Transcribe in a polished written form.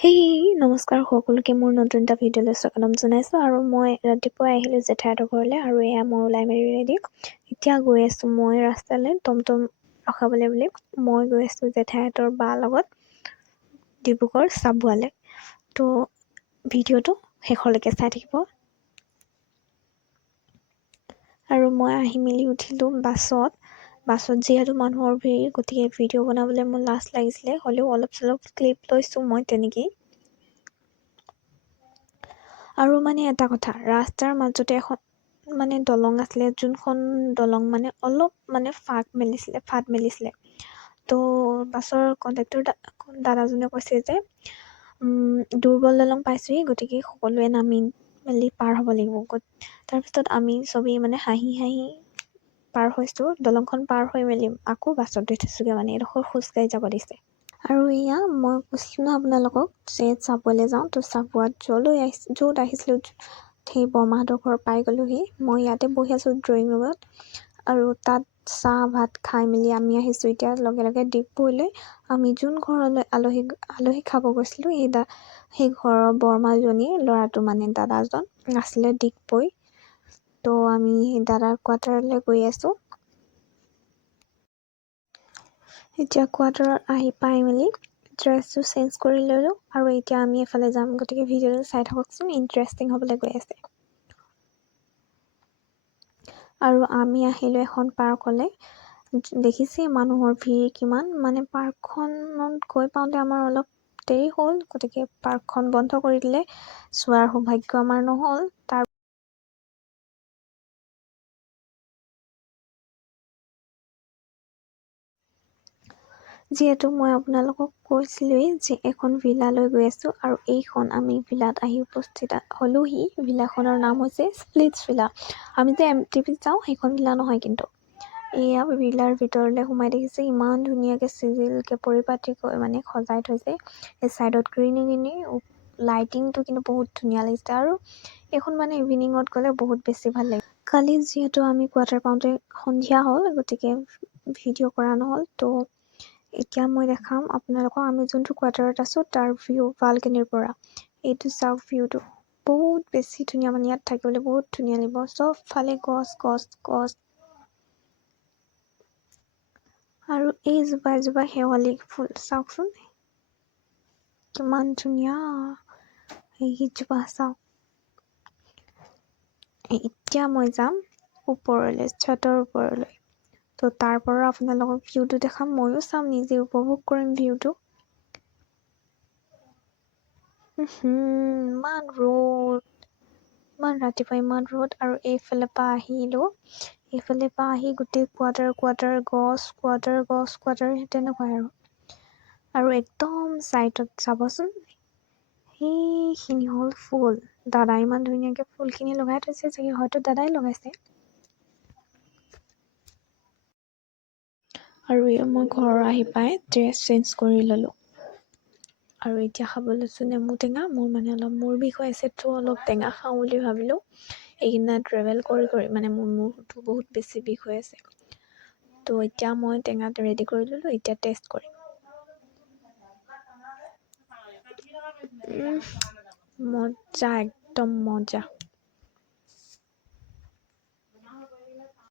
হেই নমস্কাৰ সকলোকে মোৰ নতুন এটা ভিডিঅ'লৈ স্বাগতম জনাইছোঁ আৰু মই ৰাতিপুৱাই আহিলোঁ জেঠাইহঁতৰ ঘৰলৈ আৰু এয়া মই ওলাই মেলি ৰেডি এতিয়া গৈ আছোঁ মই ৰাস্তালৈ টমটম ৰখাবলৈ বুলি মই গৈ আছোঁ জেঠাইহঁতৰ বাৰ লগত ডিব্ৰুগড় চাবুৱালৈ তো ভিডিঅ'টো শেষলৈকে চাই থাকিব আৰু মই আহি মেলি উঠিলোঁ বাছত যিহেতু মানুহৰ ভিৰ গতিকে ভিডিঅ' বনাবলৈ মোৰ লাজ লাগিছিলে হ'লেও অলপ চলপ ক্লিপ লৈছোঁ মই তেনেকেই আৰু মানে এটা কথা ৰাস্তাৰ মাজতে এখন মানে দলং আছিলে যোনখন দলং মানে অলপ মানে ফাট মেলিছিলে তো বাছৰ কণ্ডাক্টৰ দাদাজনে কৈছে যে দুৰ্বল দলং পাইছোঁহি গতিকে সকলোৱে নামি মেলি পাৰ হ'ব লাগিব তাৰপিছত আমি চবেই মানে হাঁহি পাৰ হৈছোঁ দলংখন পাৰ হৈ মেলি আকৌ বাছত উঠিছোঁগৈ মানে এডোখৰ খোজকাঢ়ি যাব দিছে আৰু এয়া মই কৈছিলোঁ ন আপোনালোকক যে চাবুৱালৈ যাওঁ তো চাবুৱাত য'ত আহিছিলোঁ সেই বৰমাহঁতৰ ঘৰ পাই গ'লোহি মই ইয়াতে বহি আছোঁ ড্ৰয়িং ৰুমত আৰু তাত চাহ ভাত খাই মেলি আমি আহিছোঁ এতিয়া লগে লগে ডিগবৈলৈ আমি যোন ঘৰলৈ আলহী খাব গৈছিলোঁ সেই ঘৰৰ বৰমাজনীৰ ল'ৰাটো মানে দাদাজন আছিলে ডিগবৈ তো আমি দাদাৰ কোৱাৰ্টাৰলৈ গৈ আছোঁ এতিয়া কোৱাৰ্টাৰত আহি পাই মেলি ড্ৰেছটো চেঞ্জ কৰি ল'লোঁ আৰু এতিয়া আমি এফালে যাম গতিকে ভিডিঅ'টো চাই থাককচোন ইণ্টাৰেষ্টিং হ'বলৈ গৈ আছে আৰু আমি আহিলোঁ এখন পাৰ্কলৈ দেখিছে মানুহৰ ভিৰ কিমান মানে পাৰ্কখনত গৈ পাওঁতে আমাৰ অলপ দেৰি হ'ল গতিকে পাৰ্কখন বন্ধ কৰি দিলে চোৱাৰ সৌভাগ্য আমাৰ নহ'ল যিহেতু মই আপোনালোকক কৈছিলোঁৱেই যে এখন ভিলালৈ গৈ আছোঁ আৰু এইখন আমি ভিলাত আহি উপস্থিত হ'লোহি ভিলাখনৰ নাম হৈছে স্প্লিটছ ভিলা আমি যে MTV যাওঁ সেইখন ভিলা নহয় কিন্তু এয়া ভিলাৰ ভিতৰলৈ সোমাই দেখিছে ইমান ধুনীয়াকৈ চিজিলকৈ পৰিপাটিকৈ মানে সজাই থৈছে এই ছাইডত গ্ৰীণি লাইটিংটো কিন্তু বহুত ধুনীয়া লাগিছে আৰু এইখন মানে ইভিনিঙত গ'লে বহুত বেছি ভাল লাগে কালি যিহেতু আমি কোৱাৰ্টাৰ পাওঁতে সন্ধিয়া হ'ল গতিকে ভিডিঅ' কৰা নহ'ল তো এতিয়া মই দেখাম আপোনালোকক আমি যোনটো কোৱাৰ্টাৰত আছোঁ তাৰ ভিউ বালকনিৰ পৰা এইটো চাওক ভিউটো বহুত বেছি ধুনীয়া মানে ইয়াত থাকিবলৈ বহুত ধুনীয়া লাগিব চবফালে গছ আৰু এইজোপা শেৱালি ফুল চাওকচোন কিমান ধুনীয়া এইজোপা চাওক এতিয়া মই যাম ওপৰলৈ ছাদৰ ওপৰলৈ তো তাৰ পৰা আপোনালোকক ভিউটো দেখাম ময়ো চাম নিজে উপভোগ কৰিম ভিউটো ইমান ৰাতিপুৱা ইমান ৰ'দ আৰু এইফালৰ পৰা আহি গোটেই কোৱাৰ্টাৰ গছ তেনেকুৱাই আৰু একদম ছাইডত চাবচোন সেইখিনি হ'ল ফুল দাদাই ইমান ধুনীয়াকৈ ফুলখিনি লগাই থৈছে চাগে হয়তো দাদাই লগাইছে আৰু মই ঘৰ আহি পাই ড্ৰেছ চেঞ্জ কৰি ল'লোঁ আৰু এতিয়া খাব লৈছোঁ নেমু টেঙা মোৰ মানে অলপ মূৰ বিষ হৈ আছে তো অলপ টেঙা খাওঁ বুলি ভাবিলোঁ এইদিনা ট্ৰেভেল কৰি মানে মোৰ মূৰটো বহুত বেছি বিষ হৈ আছে তো এতিয়া মই টেঙাটো ৰেডি কৰি ল'লোঁ এতিয়া টেষ্ট কৰিম মজা একদম মজা